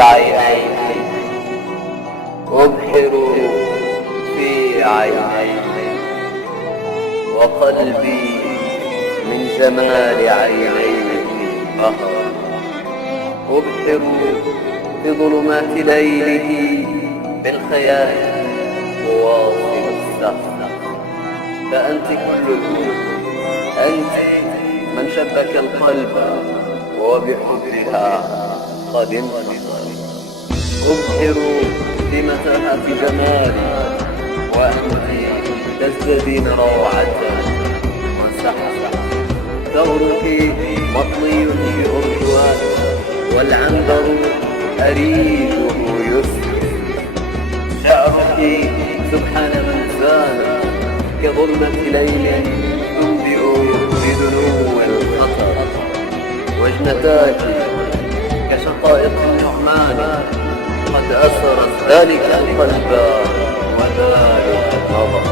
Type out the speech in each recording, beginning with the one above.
عينيك، أبحر في عينيك، وقلبي من جمال عينيك أبحر في ظلمات ليله بالخيال واصل السهر. فأنت كل الكل، أنت من شبك القلب وبحبها قد انفصل. أبحر في متاهات جمالي وأنت تزدادين روعة وسحر. ثغرك مطلي في أرجوان، والعنبر أريده يسري. شعرك سبحان من زان كظلمة ليل تنبئ بدنو الخطر. وجنتاك كشقائق النعمان قد أسرت ذلك القلب وذلك النظر.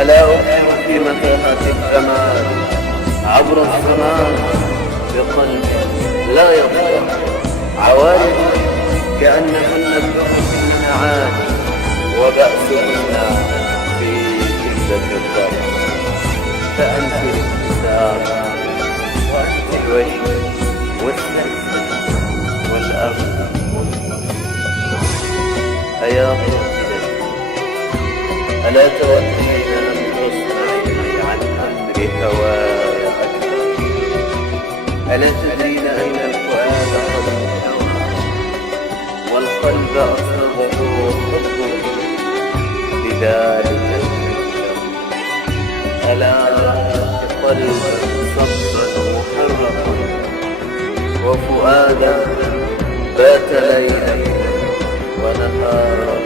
ألا أبحر في متاهات الجمال عبر الزمان بقلب لا يضيع. عوالم كأنهن الدر في المنعات، وبأسهن في شدة الضرب. فأنت الابتسام وأنت الوجه والسلسل والأرض. أيا قاتلتي، ألا تودين أن تصنعي عن أمر هواي أكثر؟ ألا تدرين أين الفؤاد قد انحوى، والقلب أصابه حبه بذلك الشر؟ ألا قلب صبا محرقا، وفؤادا بات ليلا ونهارا